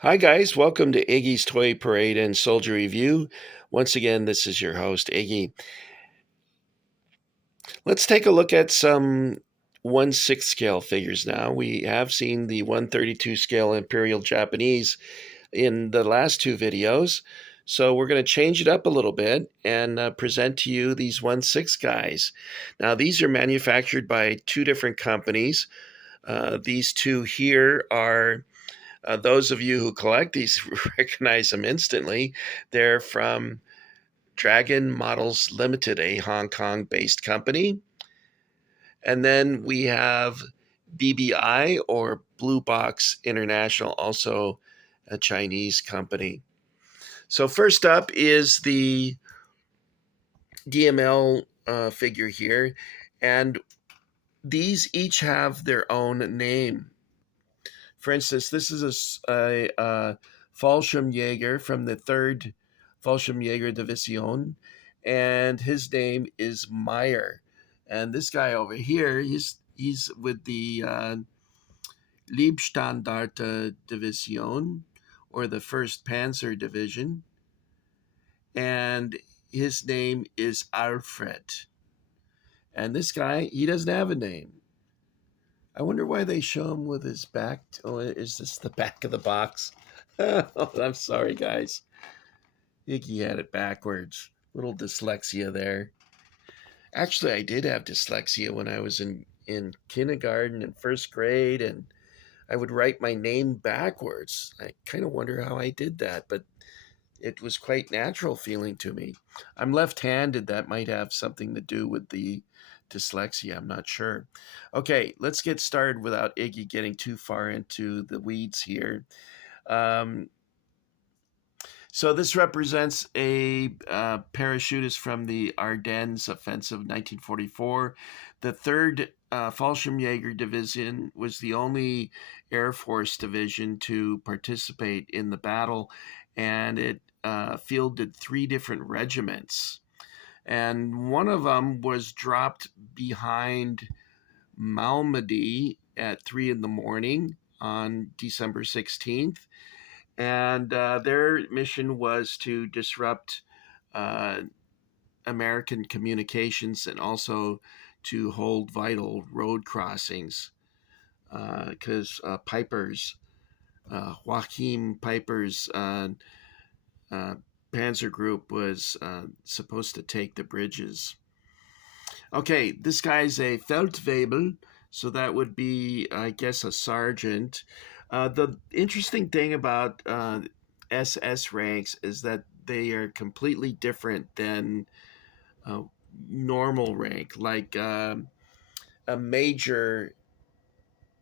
Hi, guys. Welcome to Iggy's Toy Parade and Soldier Review. Once again, this is your host, Iggy. Let's take a look at some 1/6 scale figures now. We have seen the 132 scale Imperial Japanese in the last two videos. So we're going to change it up a little bit and present to you these 1/6 guys. Now, these are manufactured by two different companies. These two here are those of you who collect these recognize them instantly. They're from Dragon Models Limited, a Hong Kong based company. And then we have BBI or Blue Box International, also a Chinese company. So, first up is the DML figure here. And these each have their own name. For instance, this is a Fallschirmjäger from the 3rd Fallschirmjäger Division, and his name is Meyer. And this guy over here, he's with the Leibstandarte Division, or the 1st Panzer Division, and his name is Alfred. And this guy, he doesn't have a name. I wonder why they show him with his back. Oh, is this the back of the box? Oh, I'm sorry, guys. Iggy had it backwards. Little dyslexia there. Actually, I did have dyslexia when I was in kindergarten and 1st grade, and I would write my name backwards. I kind of wonder how I did that, but it was quite natural feeling to me. I'm left-handed. That might have something to do with the dyslexia. I'm not sure. Okay, let's get started without Iggy getting too far into the weeds here. Um, so this represents a parachutist from the Ardennes Offensive 1944. The 3rd Fallschirmjäger Division was the only Air Force division to participate in the battle, and it fielded 3 different regiments. And one of them was dropped behind Malmedy at 3 in the morning on December 16th. And their mission was to disrupt uh, American communications and also to hold vital road crossings because Joachim Piper's Panzer Group was supposed to take the bridges. Okay, this guy's a Feldwebel, so that would be, I guess, a sergeant. The interesting thing about SS ranks is that they are completely different than uh, normal rank. Like a major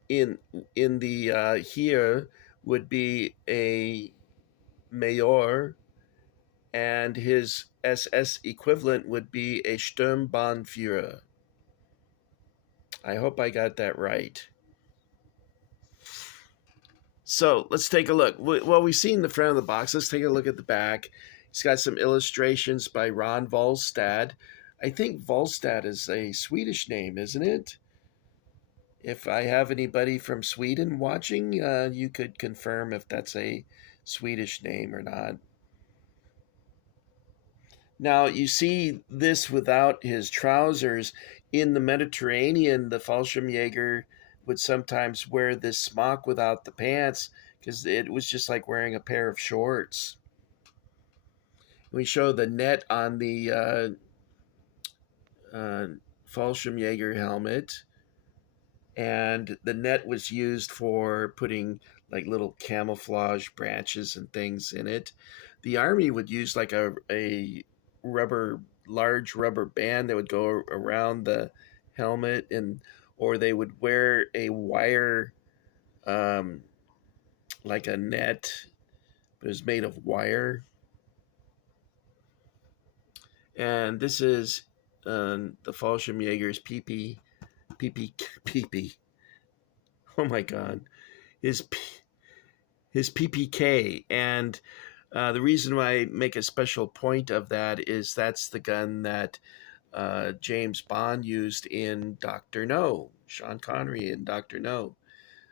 in the here would be a mayor, and his SS equivalent would be a Sturmbannführer. I hope I got that right. So let's take a look. Well, we've seen the front of the box. Let's take a look at the back. It's got some illustrations by Ron Volstad. I think Volstad is a Swedish name, isn't it? If I have anybody from Sweden watching, you could confirm if that's a Swedish name or not. Now, you see this without his trousers. In the Mediterranean, the Fallschirmjäger would sometimes wear this smock without the pants because it was just like wearing a pair of shorts. We show the net on the Fallschirmjäger helmet, and the net was used for putting like little camouflage branches and things in it. The army would use like a rubber large rubber band that would go around the helmet, and or they would wear a wire um, like a net, but it was made of wire. And this is the Fallschirmjäger's PP PP. Oh my god, his his PPK. And the reason why I make a special point of that is that's the gun that James Bond used in Dr. No, Sean Connery in Dr. No,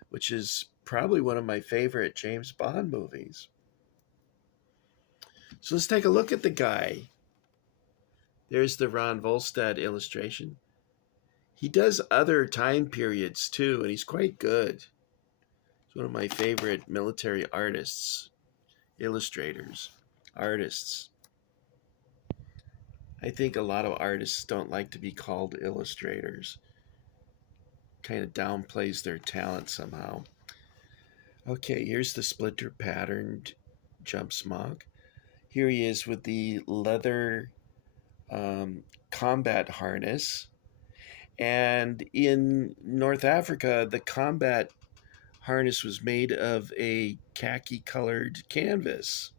which is probably one of my favorite James Bond movies. So let's take a look at the guy. There's the Ron Volstad illustration. He does other time periods too, and he's quite good. He's one of my favorite military artists, illustrators, artists. I think a lot of artists don't like to be called illustrators. Kind of downplays their talent somehow. Okay, here's the splinter patterned jump smock. Here he is with the leather combat harness. And in North Africa, the combat harness was made of a khaki colored canvas.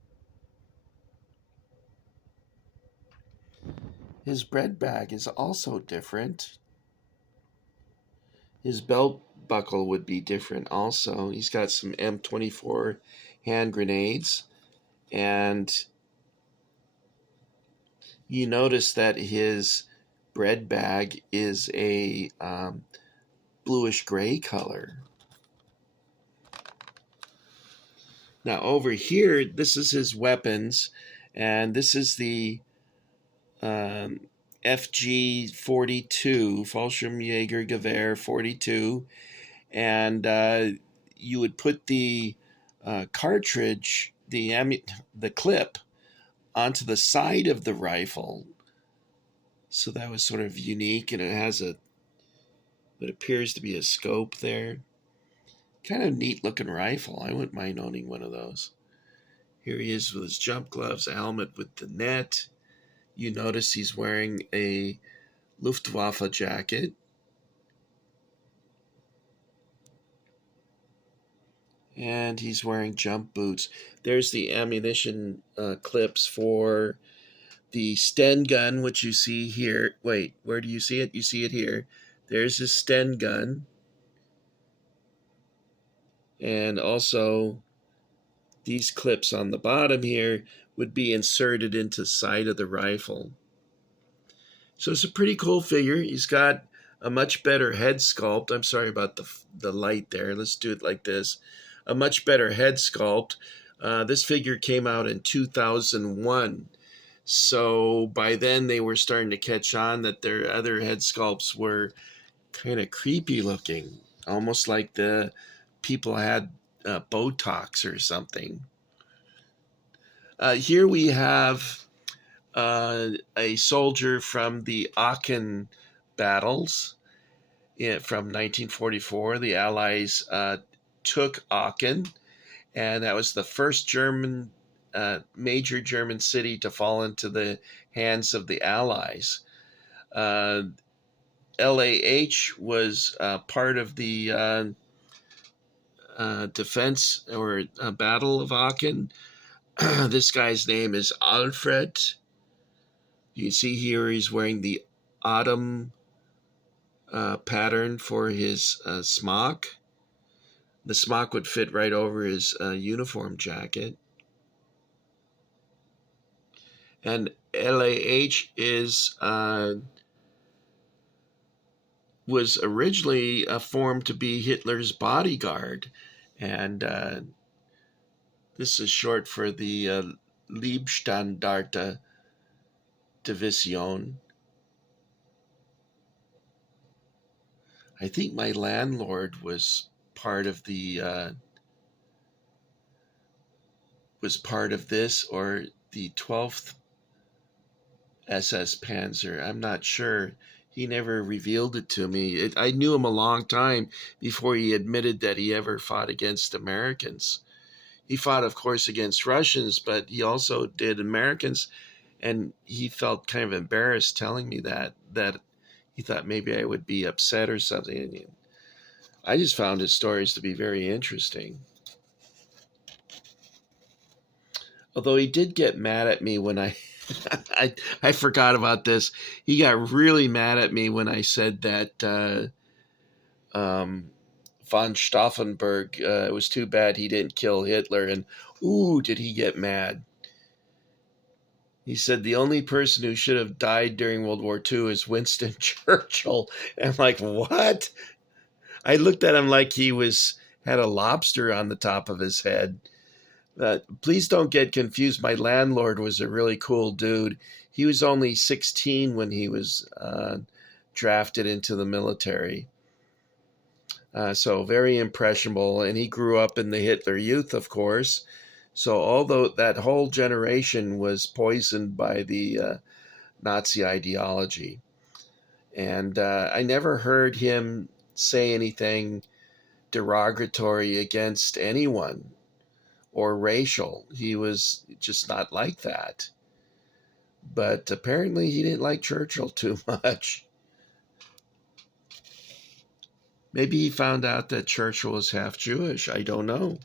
His bread bag is also different. His belt buckle would be different also. He's got some M24 hand grenades, and you notice that his bread bag is a bluish gray color. Now over here, this is his weapons, and this is the FG-42, Fallschirmjägergewehr 42, and you would put the cartridge, the clip, onto the side of the rifle. So that was sort of unique, and it has what appears to be a scope there. Kind of neat looking rifle. I wouldn't mind owning one of those. Here he is with his jump gloves, a helmet with the net. You notice he's wearing a Luftwaffe jacket. And he's wearing jump boots. There's the ammunition clips for the Sten gun, which you see here. Wait, where do you see it? You see it here. There's his Sten gun. And also, these clips on the bottom here would be inserted into the side of the rifle. So it's a pretty cool figure. He's got a much better head sculpt. I'm sorry about the light there. Let's do it like this. A much better head sculpt. This figure came out in 2001. So by then they were starting to catch on that their other head sculpts were kind of creepy looking. Almost like the people had Botox or something. Here we have a soldier from the Aachen battles from 1944. The Allies took Aachen, and that was the first major German city to fall into the hands of the Allies. LAH was part of the defense or Battle of Aachen. This guy's name is Alfred. You see here he's wearing the autumn pattern for his smock. The smock would fit right over his uniform jacket. And LAH was originally formed to be Hitler's bodyguard, and this is short for the Leibstandarte Division. I think my landlord was part of this, or the 12th SS Panzer. I'm not sure. He never revealed it to me. I knew him a long time before he admitted that he ever fought against Americans. He fought, of course, against Russians, but he also did Americans, and he felt kind of embarrassed telling me that he thought maybe I would be upset or something. And I just found his stories to be very interesting. Although he did get mad at me when I forgot about this. He got really mad at me when I said that von Stauffenberg, it was too bad he didn't kill Hitler. And ooh, did he get mad. He said the only person who should have died during World War II is Winston Churchill. And I'm like, what? I looked at him like he was had a lobster on the top of his head. Please don't get confused. My landlord was a really cool dude. He was only 16 when he was drafted into the military. So very impressionable. And he grew up in the Hitler Youth, of course. So although that whole generation was poisoned by the Nazi ideology. And I never heard him say anything derogatory against anyone or racial. He was just not like that. But apparently he didn't like Churchill too much. Maybe he found out that Churchill was half Jewish. I don't know.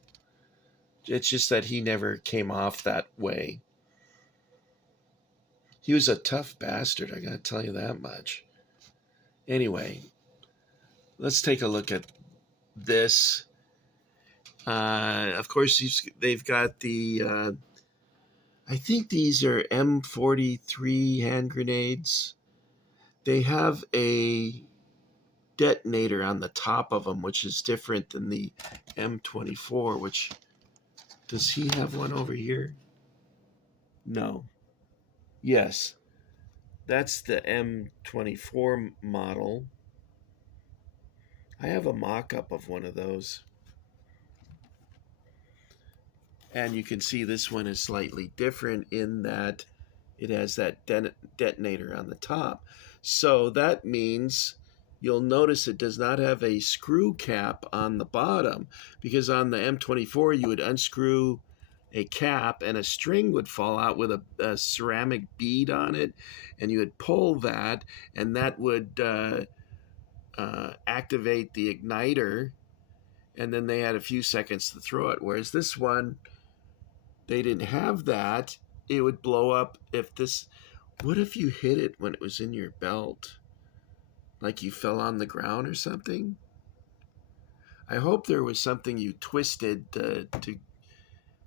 It's just that he never came off that way. He was a tough bastard, I gotta tell you that much. Anyway, let's take a look at this. Of course, they've got the, I think these are M43 hand grenades. They have a detonator on the top of them, which is different than the M24, which, does he have one over here? No. Yes. That's the M24 model. I have a mock-up of one of those. And you can see this one is slightly different in that it has that detonator on the top. So that means you'll notice it does not have a screw cap on the bottom, because on the M24 you would unscrew a cap and a string would fall out with a ceramic bead on it, and you would pull that, and that would activate the igniter, and then they had a few seconds to throw it. Whereas this one, they didn't have that. It would blow up if this. What if you hit it when it was in your belt? Like you fell on the ground or something? I hope there was something you twisted to,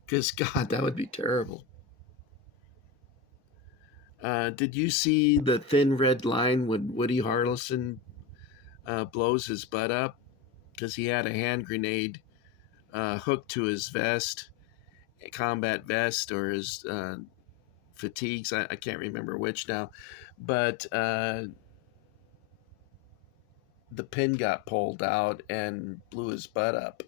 because God, that would be terrible. Did you see the Thin Red Line when Woody Harrelson blows his butt up? Because he had a hand grenade hooked to his vest, a combat vest, or his fatigues. I can't remember which now. But the pin got pulled out and blew his butt up.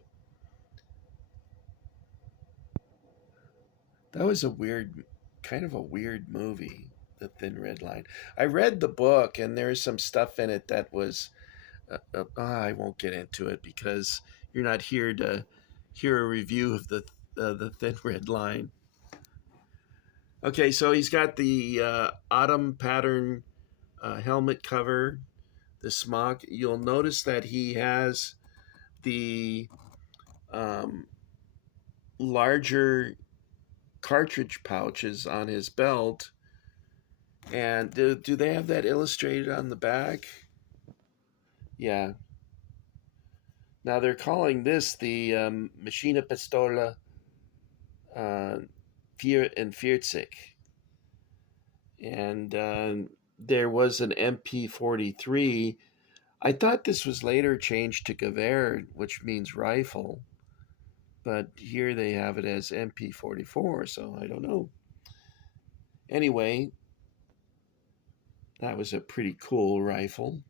That was kind of a weird movie, The Thin Red Line. I read the book, and there's some stuff in it that was, I won't get into it because you're not here to hear a review of the Thin Red Line. Okay, so he's got the autumn pattern helmet cover, the smock. You'll notice that he has the larger cartridge pouches on his belt. And do they have that illustrated on the back? Yeah. Now they're calling this the Maschine Pistola 44. And there was an MP43. I thought this was later changed to Gewehr, which means rifle. But here they have it as MP44, so I don't know. Anyway, that was a pretty cool rifle.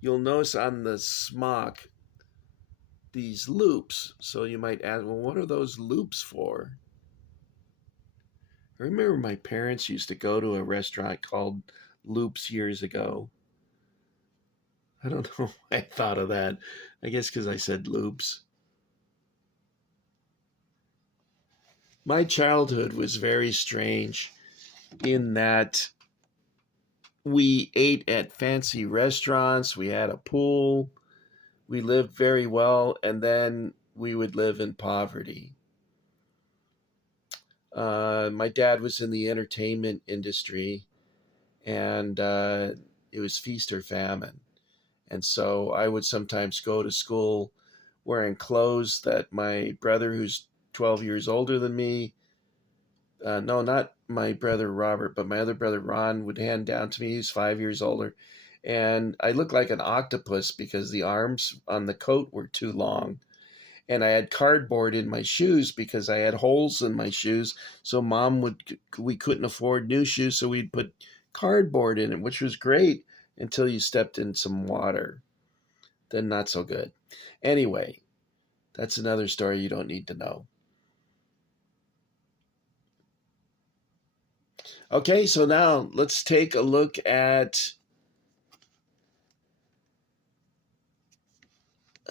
You'll notice on the smock these loops. So you might ask, well, what are those loops for? I remember my parents used to go to a restaurant called Loops years ago. I don't know why I thought of that. I guess because I said loops. My childhood was very strange in that we ate at fancy restaurants, we had a pool, we lived very well, and then we would live in poverty. My dad was in the entertainment industry, and it was feast or famine. And so I would sometimes go to school wearing clothes that my brother, who's 12 years older than me, no, not my brother Robert, but my other brother Ron would hand down to me. He's 5 years older. And I looked like an octopus because the arms on the coat were too long. And I had cardboard in my shoes because I had holes in my shoes. So we couldn't afford new shoes, so we'd put cardboard in it, which was great until you stepped in some water. Then not so good. Anyway, that's another story you don't need to know. Okay, so now let's take a look at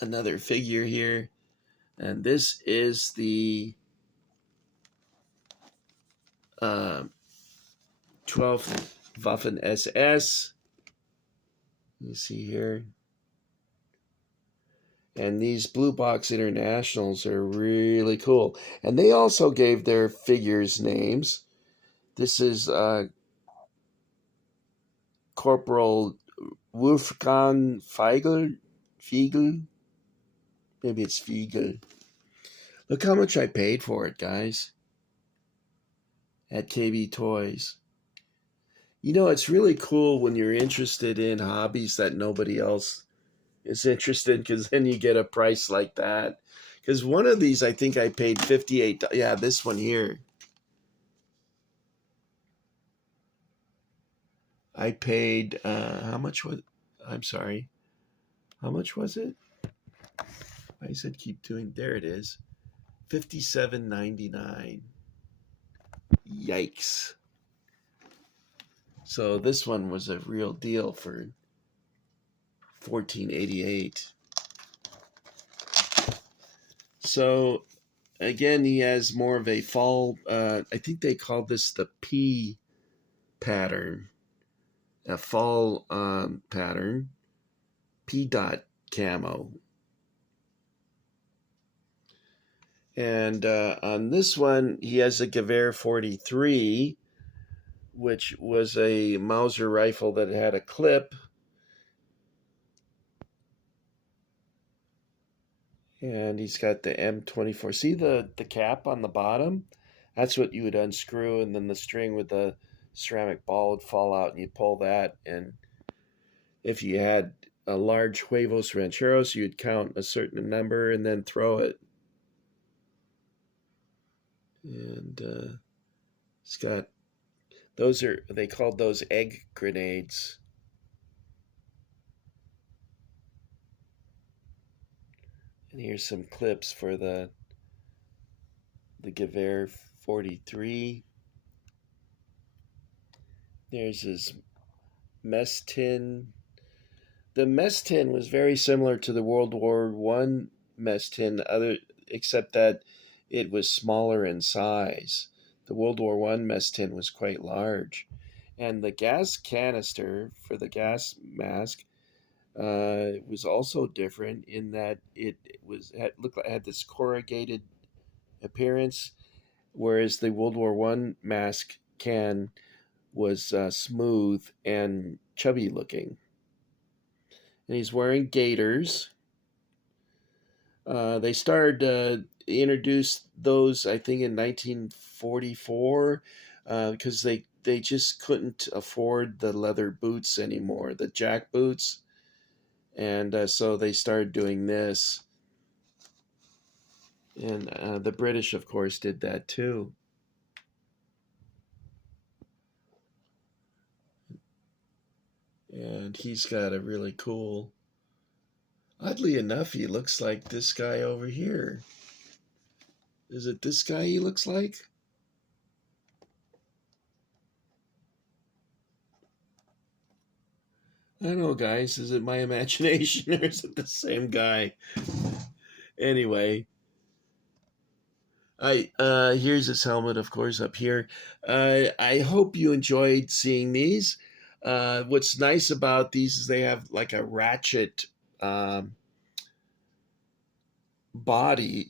another figure here. And this is the 12th Waffen SS. You see here. And these Blue Box Internationals are really cool. And they also gave their figures names. This is Corporal Wolfgang Feigl. Maybe it's Fiegel. Look how much I paid for it, guys. At KB Toys. You know, it's really cool when you're interested in hobbies that nobody else is interested in, because then you get a price like that. Because one of these, I think I paid $58. Yeah, this one here. I paid, how much was, I'm sorry. How much was it? I said keep doing, there it is. $57.99. Yikes. So this one was a real deal for $14.88. So again, he has more of a fall, I think they call this the P pattern, a fall pattern, P dot camo. And on this one, he has a Gewehr 43, which was a Mauser rifle that had a clip. And he's got the M24. See the cap on the bottom? That's what you would unscrew, and then the string with the ceramic ball would fall out, and you pull that. And if you had a large Huevos Rancheros, you'd count a certain number and then throw it. And it's got, they called those egg grenades. And here's some clips for the Gewehr 43. There's his mess tin. The mess tin was very similar to the World War I mess tin, except that it was smaller in size. The World War I mess tin was quite large. And the gas canister for the gas mask was also different in that it had this corrugated appearance, whereas the World War I mask can was smooth and chubby looking. And he's wearing gaiters. They started introduce those, I think, in 1944 because they just couldn't afford the leather boots anymore, the jack boots. And so they started doing this. And the British, of course, did that too. And he's got a really cool, oddly enough, he looks like this guy over here. Is it this guy he looks like? I don't know, guys. Is it my imagination or is it the same guy? Anyway, here's his helmet, of course, up here. I hope you enjoyed seeing these. What's nice about these is they have like a ratchet body,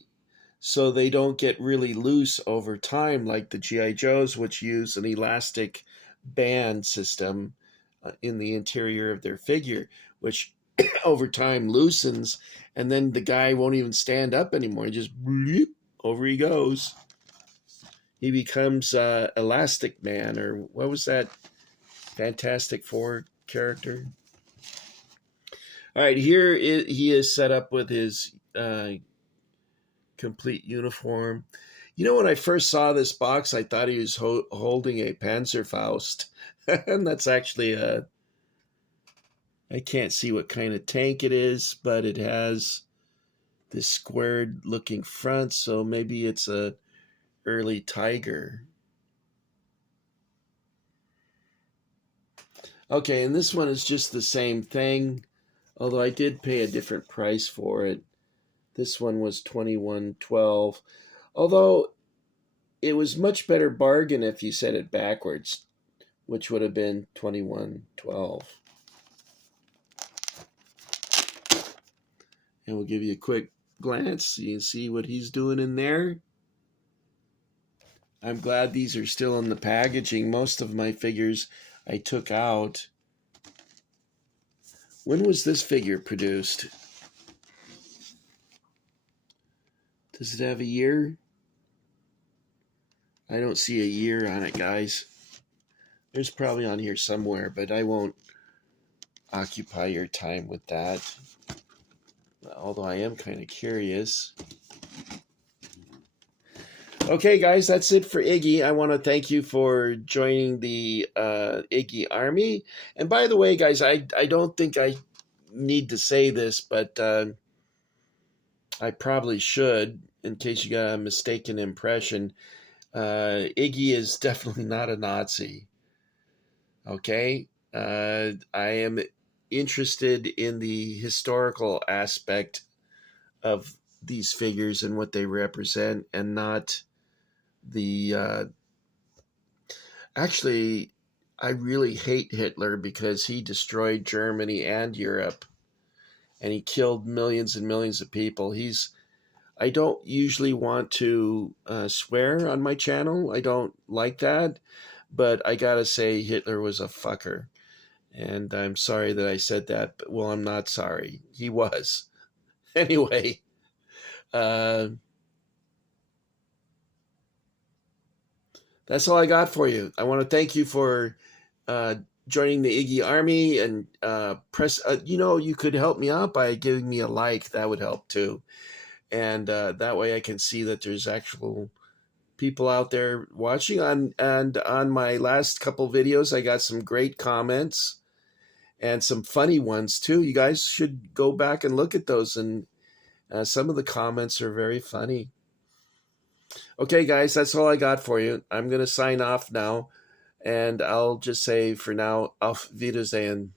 so they don't get really loose over time like the GI Joes, which use an elastic band system in the interior of their figure, which over time loosens, and then the guy won't even stand up anymore. He just bloop, over he goes. He becomes Elastic Man, or what was that Fantastic Four character? All right, here he is set up with his complete uniform. You know, when I first saw this box, I thought he was holding a Panzerfaust. And that's actually a, I can't see what kind of tank it is, but it has this squared looking front, so maybe it's a early Tiger. Okay, and this one is just the same thing, although I did pay a different price for it. This one was $21.12, although it was much better bargain if you said it backwards, which would have been $21.12. And we'll give you a quick glance so you can see what he's doing in there. I'm glad these are still in the packaging. Most of my figures I took out. When was this figure produced? Does it have a year? I don't see a year on it, guys. There's probably on here somewhere, but I won't occupy your time with that. Although I am kind of curious. Okay, guys, that's it for Iggy. I want to thank you for joining the Iggy Army. And by the way, guys, I don't think I need to say this, but I probably should, in case you got a mistaken impression. Iggy is definitely not a Nazi. Okay? I am interested in the historical aspect of these figures and what they represent, and not the actually, I really hate Hitler because he destroyed Germany and Europe, and he killed millions and millions of people. I don't usually want to swear on my channel. I don't like that, but I gotta say Hitler was a fucker. And I'm sorry that I said that, but well, I'm not sorry. He was. Anyway, that's all I got for you. I want to thank you for joining the Iggy Army, and you could help me out by giving me a like. That would help too. And that way I can see that there's actual people out there watching. And on my last couple videos, I got some great comments and some funny ones too. You guys should go back and look at those, and some of the comments are very funny. Okay, guys, that's all I got for you. I'm going to sign off now, and I'll just say for now, auf Wiedersehen.